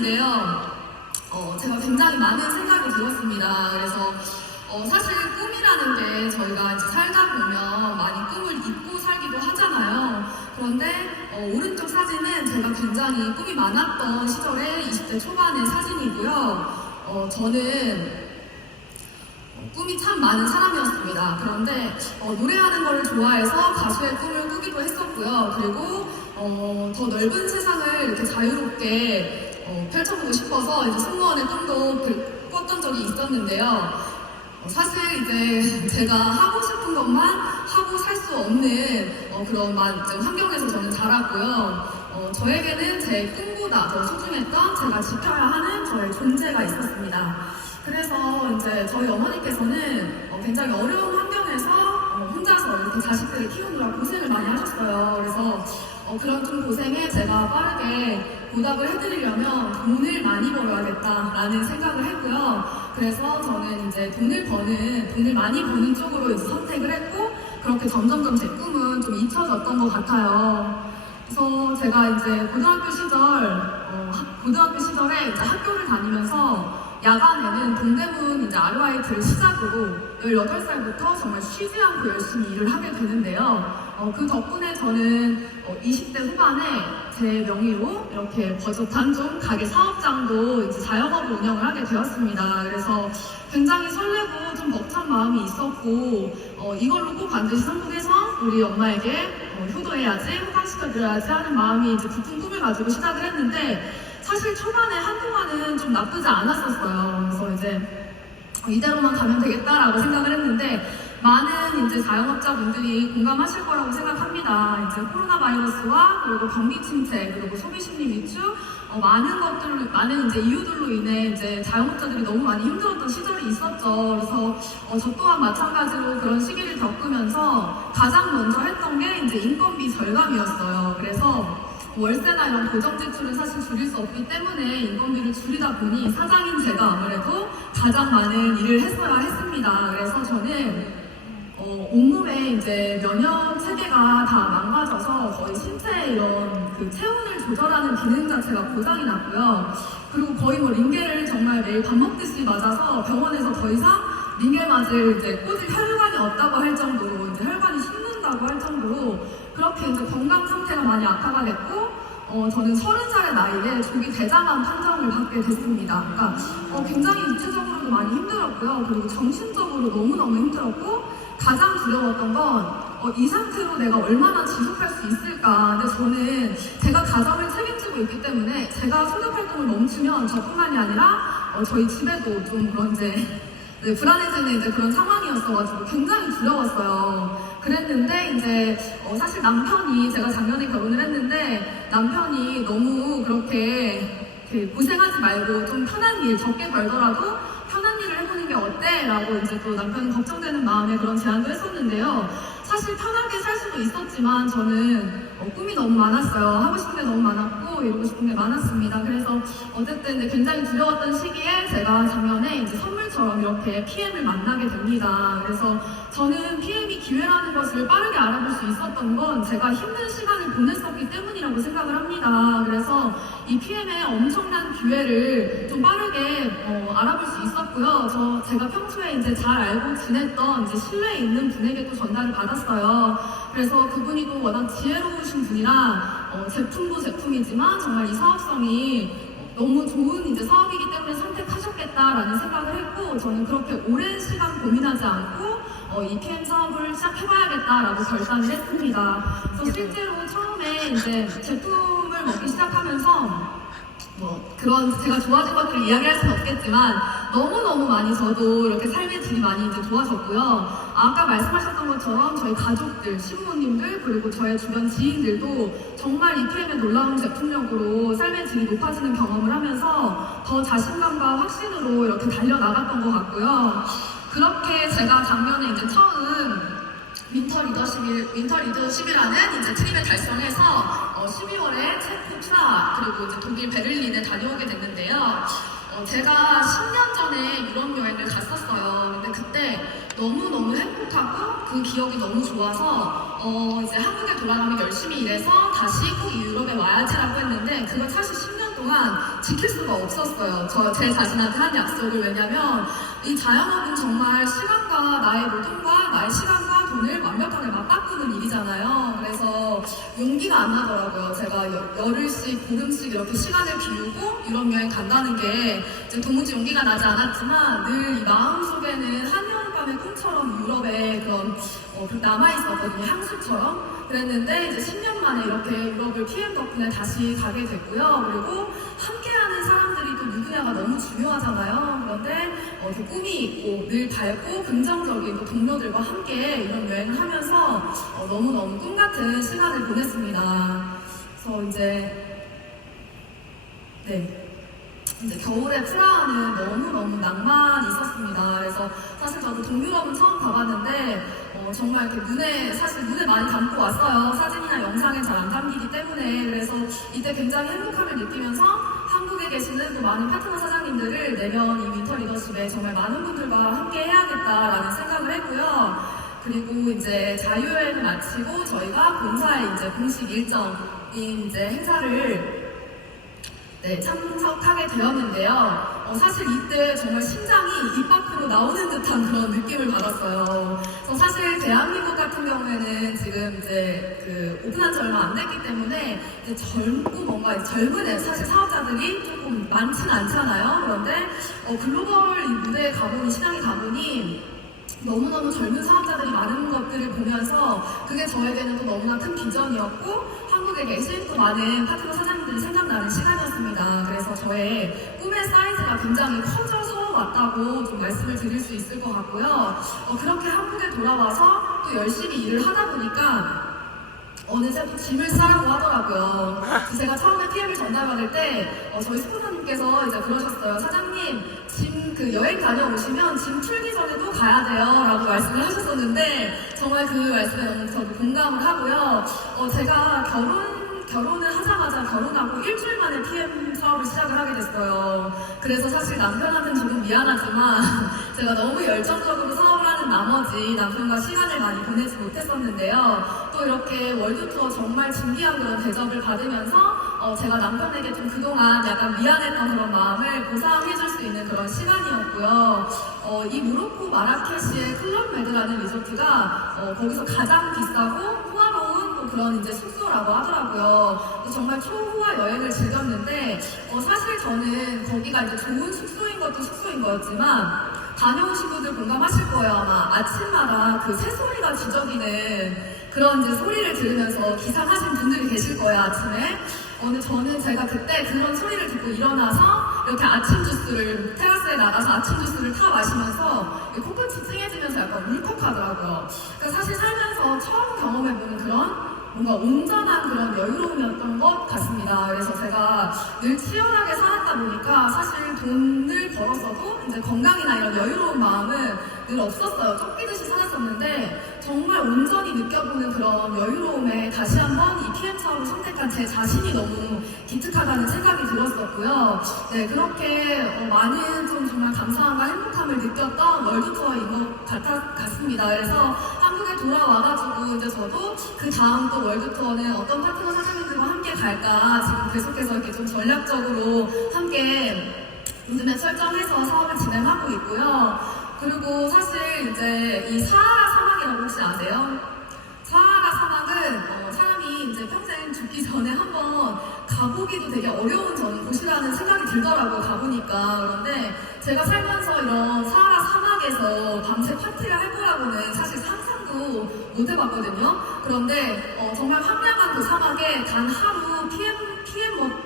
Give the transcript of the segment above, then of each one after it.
있는데요. 제가 굉장히 많은 생각이 들었습니다. 그래서 사실 꿈이라는 게 저희가 이제 살다 보면 많이 꿈을 잊고 살기도 하잖아요. 그런데 오른쪽 사진은 제가 굉장히 꿈이 많았던 시절의 20대 초반의 사진이고요. 저는 꿈이 참 많은 사람이었습니다. 그런데 노래하는 걸 좋아해서 가수의 꿈을 꾸기도 했었고요. 그리고 더 넓은 세상을 이렇게 자유롭게 펼쳐보고 싶어서 이제 승무원의 꿈도 꿨던 적이 있었는데요. 사실 이제 제가 하고 싶은 것만 하고 살 수 없는 그런 환경에서 저는 자랐고요. 저에게는 제 꿈보다 더 소중했던 제가 지켜야 하는 저의 존재가 있었습니다. 그래서 이제 저희 어머니께서는 굉장히 어려운 환경에서 혼자서 이렇게 자식들을 키우느라 고생을 많이 하셨어요. 그래서 그런 좀 고생에 제가 빠르게 보답을 해드리려면 돈을 많이 벌어야겠다라는 생각을 했고요. 그래서 저는 이제 돈을 많이 버는 쪽으로 이제 선택을 했고, 그렇게 점점점 제 꿈은 좀 잊혀졌던 것 같아요. 그래서 제가 이제 고등학교 시절에 이제 학교를 다니면서 야간에는 동대문 이제 아르바이트를 시작으로 18살부터 정말 쉬지 않고 열심히 일을 하게 되는데요. 그 덕분에 저는 20대 후반에 제 명의로 이렇게 단종 가게 사업장도 이제 자영업을 운영을 하게 되었습니다. 그래서 굉장히 설레고 좀 벅찬 마음이 있었고, 이걸로 꼭 반드시 성공해서 우리 엄마에게 효도해야지, 호강시켜드려야지 하는 마음이 이제 깊은 꿈을 가지고 시작을 했는데, 사실 초반에 한동안은 좀 나쁘지 않았었어요. 그래서 이제 이대로만 가면 되겠다라고 생각을 했는데, 많은 이제 자영업자분들이 공감하실 거라고 생각합니다. 이제 코로나 바이러스와 그리고 경기 침체, 그리고 소비 심리 위축, 많은 이제 이유들로 인해 이제 자영업자들이 너무 많이 힘들었던 시절이 있었죠. 그래서 저 또한 마찬가지로 그런 시기를 겪으면서 가장 먼저 했던 게 이제 인건비 절감이었어요. 그래서 월세나 이런 고정 지출을 사실 줄일 수 없기 때문에 인건비를 줄이다 보니 사장인 제가 아무래도 가장 많은 일을 했어야 했습니다. 그래서 저는 온몸에 이제 면역 체계가 다 망가져서 거의 신체의 이런 그 체온을 조절하는 기능 자체가 고장이 났고요. 그리고 거의 링겔을 정말 매일 밥 먹듯이 맞아서 병원에서 더 이상 링겔 맞을 이제 꽂을 혈관이 없다고 할 정도로, 이제 혈관이 식는다고 할 정도로 그렇게 이제 건강 상태가 많이 악화가 됐고, 저는 30살의 나이에 조기 대장암 판정을 받게 됐습니다. 그러니까 굉장히 육체적으로도 많이 힘들었고요. 그리고 정신적으로 너무너무 힘들었고, 가장 두려웠던 건 이 상태로 내가 얼마나 지속할 수 있을까. 근데 저는 제가 가정을 책임지고 있기 때문에 제가 소득 활동을 멈추면 저뿐만이 아니라 저희 집에도 좀 그런 불안해지는 이제 그런 상황이었어가지고 굉장히 두려웠어요. 그랬는데 이제 사실 남편이, 제가 작년에 결혼을 했는데 남편이 너무 그렇게 고생하지 말고 좀 편한 일, 적게 벌더라도 편한 일을 해보는 게 어때? 라고 이제 또 남편이 걱정되는 마음에 그런 제안도 했었는데요. 사실 편하게 살 수도 있었지만 저는 꿈이 너무 많았어요. 하고 싶은 게 너무 많았고 이루고 싶은 게 많았습니다. 그래서 어쨌든 굉장히 두려웠던 시기에 제가 작년에 이제 선물처럼 이렇게 PM을 만나게 됩니다. 그래서 저는 PM이 기회라는 것을 빠르게 알아볼 수 있었던 건 제가 힘든 시간을 보냈었기 때문이라고 생각을 합니다. 그래서 이 PM의 엄청난 기회를 좀 빠르게 알아볼 수 있었고요. 제가 평소에 이제 잘 알고 지냈던 이제 신뢰 있는 분에게도 전달을 받았어요. 그래서 그분이 또 워낙 지혜로우신 분이라 제품도 제품이지만 정말 이 사업성이 너무 좋은 이제 사업이기 때문에 선택하셨겠다라는 생각을 했고, 저는 그렇게 오랜 시간 고민하지 않고 이 PM 사업을 시작해봐야겠다라고 결단을 했습니다. 그래서 실제로 처음에 이제 제품을 먹기 시작하면서 그런 제가 좋아진 것들을 이야기할 수는 없겠지만 너무너무 많이 저도 이렇게 삶의 질이 많이 이제 좋아졌고요. 아까 말씀하셨던 것처럼 저희 가족들, 시부모님들, 그리고 저의 주변 지인들도 정말 이 PM의 놀라운 제품력으로 삶의 질이 높아지는 경험을 하면서 더 자신감과 확신으로 이렇게 달려나갔던 것 같고요. 그렇게 제가 작년에 이제 처음 윈터 리더십이라는 이제 트립을 달성해서 12월에 체코 프라하 그리고 이제 독일 베를린에 다녀오게 됐는데요. 제가 10년 전에 유럽 여행을 갔었어요. 근데 그때 너무너무 행복하고 그 기억이 너무 좋아서 이제 한국에 돌아가면 열심히 일해서 다시 꼭 유럽에 와야지라고 했는데, 그걸 사실 10년 동안 동안 지킬 수가 없었어요. 제 자신한테 한 약속을. 왜냐면 이 자영업은 정말 시간과 나의 노동과 나의 시간과 돈을 완벽하게 맞바꾸는 일이잖아요. 그래서 용기가 안 나더라고요. 제가 열흘씩, 보름씩 이렇게 시간을 비우고 유럽 여행 간다는 게 이제 도무지 용기가 나지 않았지만 늘 이 마음속에는 한여름밤의 꿈처럼 유럽에 그런 남아있었거든요. 향수처럼. 그랬는데 이제 10년 만에 이렇게 유럽을 PM 덕분에 다시 가게 됐고요. 그리고 함께하는 사람들이 또 누구냐가 너무 중요하잖아요. 그런데 이렇게 꿈이 있고 늘 밝고 긍정적인 또 동료들과 함께 이런 여행을 하면서 너무너무 꿈같은 시간을 보냈습니다. 그래서 이제 겨울에 프라하는 너무너무 낭만이 있었습니다. 그래서 사실 저도 동유럽은 처음 가봤는데 정말 이렇게 사실 눈에 많이 담고 왔어요. 사진이나 영상에 잘 안 담기기 때문에. 그래서 이때 굉장히 행복함을 느끼면서 한국에 계시는 또 많은 파트너 사장님들을 내년 이 윈터 리더십에 정말 많은 분들과 함께 해야겠다라는 생각을 했고요. 그리고 이제 자유여행을 마치고 저희가 본사의 이제 공식 일정인 이제 행사를 참석하게 되었는데요. 사실 이때 정말 심장이 입 밖으로 나오는 듯한 그런 느낌을 받았어요. 사실 대한민국 같은 경우에는 지금 이제 오픈한 지 얼마 안 됐기 때문에 이제 젊고 뭔가 젊은 사실 사업자들이 조금 많지는 않잖아요. 그런데 글로벌 이 무대에 가보니, 시장에 가보니 너무너무 젊은 사업자들이 많은 것들을 보면서 그게 저에게는 또 너무나 큰 비전이었고 한국에 계신 또 많은 파트너 사장님들이 생각나는 시간이었습니다. 그래서 저의 꿈의 사이즈가 굉장히 커져서 왔다고 좀 말씀을 드릴 수 있을 것 같고요. 그렇게 한국에 돌아와서 또 열심히 일을 하다 보니까 어느새 또 짐을 싸라고 하더라고요. 제가 처음에 PM을 전달받을 때 저희 스포너님께서 이제 그러셨어요. 사장님, 짐 여행 다녀오시면 짐 풀기 전에 또 가야 돼요 라고 말씀을 하셨었는데 정말 그 말씀에 너무 저도 공감을 하고요. 제가 결혼을 하자마자 결혼하고 일주일 만에 PM 사업을 시작을 하게 됐어요. 그래서 사실 남편한테는 조금 미안하지만 제가 너무 열정적으로 사업을 하는 나머지 남편과 시간을 많이 보내지 못했었는데요. 또 이렇게 월드투어 정말 진기한 그런 대접을 받으면서 제가 남편에게 좀 그동안 약간 미안했던 그런 마음을 보상해줄 수 있는 그런 시간이었고요. 이 모로코 마라케시의 클럽 메드라는 리조트가 거기서 가장 비싸고 호화로운 그런 이제 숙소라고 하더라고요. 정말 초호화 여행을 즐겼는데 사실 저는 거기가 이제 좋은 숙소인 것도 숙소인 거였지만 다녀오신 분들 공감하실 거예요. 아마 아침마다 그 새소리가 지저귀는 그런 이제 소리를 들으면서 기상하신 분들이 계실 거예요, 아침에. 근데 제가 그때 그런 소리를 듣고 일어나서 이렇게 아침 주스를 테라스에 나가서 아침 주스를 타 마시면서 코끝이 찡해지면서 약간 울컥하더라고요. 그러니까 사실 살면서 처음 경험해보는 그런 뭔가 온전한 그런 여유로움이었던 것 같습니다. 그래서 제가 늘 치열하게 살았다 보니까 사실 돈을 벌었어도 이제 건강이나 이런 여유로운 마음은 늘 없었어요. 쫓기듯이 살았었는데 정말 온전히 느껴보는 그런 여유로움에 다시 한번 이 PM 사업을 선택한 제 자신이 너무 기특하다는 생각이 들었었고요. 네, 그렇게 많은 좀 정말 감사함과 행복함을 느꼈던 월드투어인 것 같습니다. 그래서 한국에 돌아와가지고 이제 저도 그 다음 또 월드투어는 어떤 파트너 사장님들과 함께 갈까 지금 계속해서 이렇게 좀 전략적으로 함께 요즘에 설정해서 사업을 진행하고 있고요. 그리고 사실 이제 이 사하라 사막이라고 혹시 아세요? 사하라 사막은 사람이 이제 평생 죽기 전에 한번 가보기도 되게 어려운 저는 곳이라는 생각이 들더라고요. 가보니까. 그런데 제가 살면서 이런 사하라 사막에서 밤새 파티를 할 거라고는 사실 상상도 못 해봤거든요. 그런데 정말 황량한 그 사막에 단 하루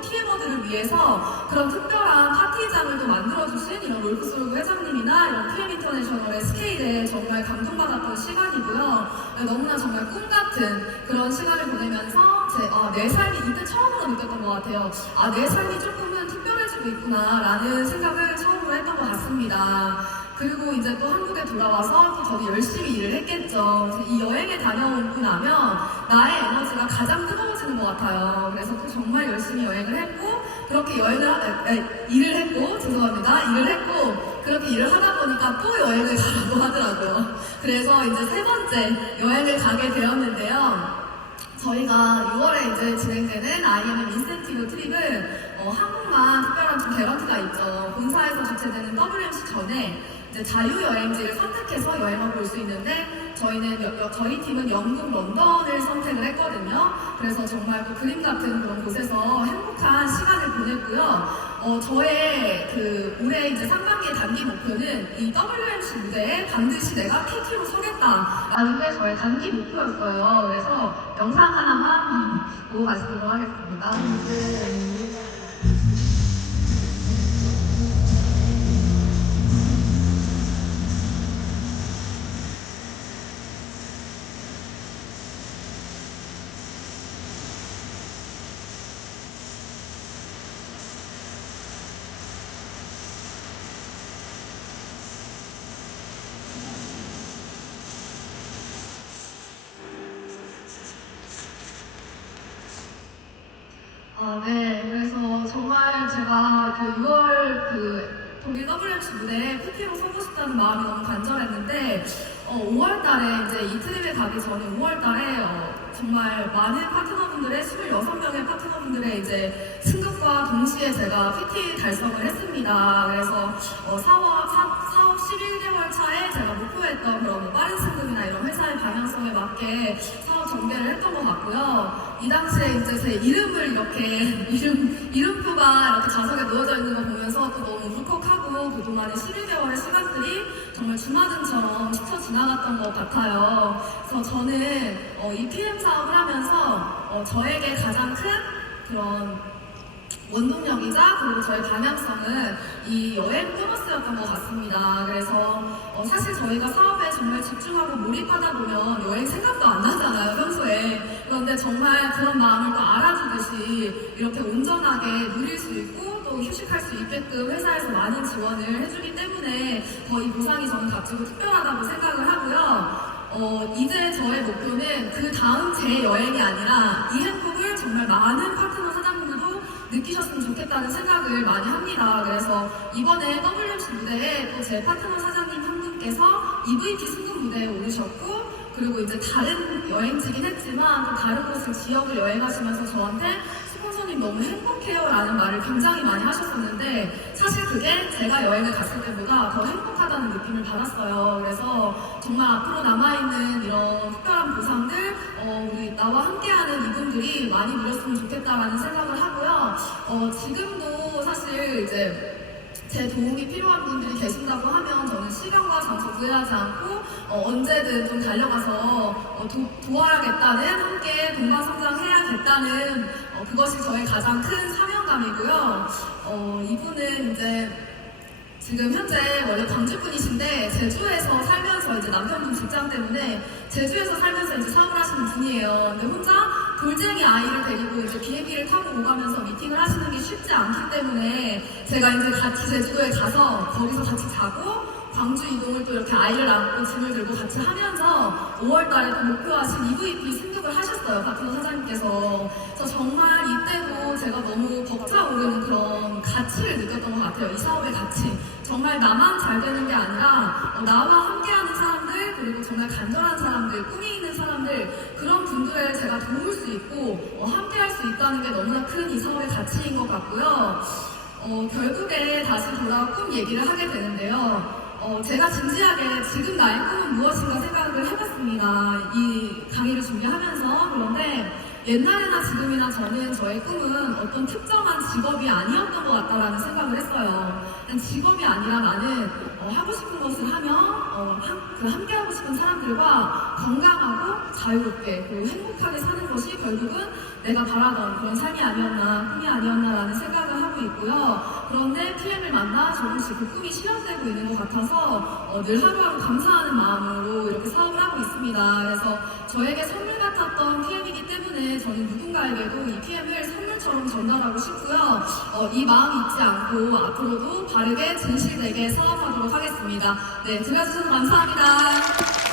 PM어들을 위해서 그런 특별한 파티장을 또 만들어주신 이런 롤프솔그 회장님이나 이런 PM 인터내셔널의 스케일에 정말 감동받았던 시간이고요. 너무나 정말 꿈같은 그런 시간을 보내면서 내 삶이 이때 처음으로 느꼈던 것 같아요. 내 삶이 조금은 특별해지고 있구나라는 생각을 처음으로 했던 것 같습니다. 그리고 이제 또 한국에 돌아와서 또 저도 열심히 일을 했겠죠. 이 여행에 다녀오고 나면 나의 에너지가 가장 뜨거워지는 것 같아요. 그래서 또 정말 열심히 여행을 했고, 그렇게 일을 했고, 그렇게 일을 하다 보니까 또 여행을 가라고 하더라고요. 그래서 이제 세 번째 여행을 가게 되었는데요. 저희가 6월에 이제 진행되는 IMM 인센티브 트립은 한국만 본사에서 주최되는 WMC 전에 이제 자유여행지를 선택해서 여행을 볼 수 있는데 저희 팀은 영국 런던을 선택을 했거든요. 그래서 정말 또 그림 같은 그런 곳에서 행복한 시간을 보냈고요. 저의 올해 이제 상반기의 단기 목표는 이 WMC 무대에 반드시 내가 KT로 서겠다라는 게 저의 단기 목표였어요. 그래서 영상 하나만 보고 가시도록 하겠습니다. 네. 그래서 정말 제가 6월 독일 WMC 무대에 PT로 서고 싶다는 마음이 너무 간절했는데 5월 달에 이제 이 트립에 가기 전에 5월 달에 정말 많은 파트너분들의 26명의 파트너분들의 이제 승급과 동시에 제가 PT 달성을 했습니다. 그래서 사업 11개월 차에 제가 목표했던 그런 빠른 승급이나 이런 회사의 방향성에 맞게 사업 전개를 했던 것 같고요. 이 당시에 이제 제 이름을 이렇게 이름표가 이렇게 좌석에 놓여져 있는 거 보면서 또 너무 울컥하고 그동안의 11개월의 시간들이 정말 주마등처럼 스쳐 지나갔던 것 같아요. 그래서 저는 이 PM 사업을 하면서 저에게 가장 큰 그런 원동력이자 그리고 저의 방향성은 이 여행 보너스였던 것 같습니다. 그래서 사실 저희가 사업에 정말 집중하고 몰입하다 보면 여행 생각도 안 나잖아요, 평소에. 그런데 정말 그런 마음을 또 알아주듯이 이렇게 온전하게 누릴 수 있고 또 휴식할 수 있게끔 회사에서 많은 지원을 해주기 때문에 더 이 보상이 저는 값지고 특별하다고 생각을 하고요. 이제 저의 목표는 그 다음 제 여행이 아니라 이 행복을 정말 많은 파트너 사장님들도 느끼셨으면 좋겠다는 생각을 많이 합니다. 그래서 이번에 WMC 무대에 또 제 파트너 사장님 한 분께서 EVP 승급 무대에 오르셨고 그리고 이제 다른 여행지긴 했지만 또 다른 곳을 지역을 여행하시면서 저한테 스폰서님 너무 행복해요 라는 말을 굉장히 많이 하셨었는데 사실 그게 제가 여행을 갔을 때보다 더 행복하다는 느낌을 받았어요. 그래서 정말 앞으로 남아있는 이런 특별한 보상들 우리 나와 함께하는 이분들이 많이 누렸으면 좋겠다라는 생각을 하고요. 지금도 사실 이제 제 도움이 필요한 분들이 계신다고 하면 저는 시간과 장소 구애하지 않고 언제든 좀 달려가서 도와야겠다는 함께 동반성장해야겠다는 그것이 저의 가장 큰 사명감이고요. 이분은 이제 지금 현재 원래 광주 분이신데 제주에서 살면서 이제 남편분 직장 때문에 제주에서 살면서 이제 사업을 하시는 분이에요. 근데 혼자 돌쟁이 아이를 데리고 이제 비행기를 타고 오가면서 미팅을 하시는 게 쉽지 않기 때문에 제가 이제 같이 제주도에 가서 거기서 같이 자고 광주 이동을 또 이렇게 아이를 안고 짐을 들고 같이 하면서 5월달에 또 목표하신 EVP 승급을 하셨어요, 파트너 사장님께서. 그래서 정말 이때도 제가 너무 벅차오르는 그런 가치를 느꼈던 것 같아요. 이 사업의 가치. 정말 나만 잘 되는 게 아니라 나와 함께하는 사람들 그리고 정말 간절한 사람들, 꿈이 있는 사람들 그런 분들을 제가 도울 수 있고 함께할 수 있다는 게 너무나 큰 이 사업의 가치인 것 같고요. 결국에 다시 돌아와 꿈 얘기를 하게 되는데요. 제가 진지하게 지금 나의 꿈은 무엇인가 생각을 해봤습니다. 이 강의를 준비하면서. 그런데 옛날이나 지금이나 저의 꿈은 어떤 특정한 직업이 아니었던 것 같다라는 생각을 했어요. 직업이 아니라 나는 하고 싶은 것을 하며 함께 하고 싶은 사람들과 건강하고 자유롭게 그리고 행복하게 사는 것이 결국은 내가 바라던 그런 삶이 아니었나, 꿈이 아니었나라는 생각을 하고 있고요. 그런데 PM을 만나 조금씩 그 꿈이 실현되고 있는 것 같아서 늘 하루하루 감사하는 마음으로 이렇게 사업을 하고 있습니다. 그래서 저에게 선물 같았던 PM이기 때문에 저는 누군가에게도 이 PM을 선물처럼 전달하고 싶고요. 이 마음 잊지 않고 앞으로도 바르게 진실되게 사업하도록 하겠습니다. 네, 들어주셔서 감사합니다.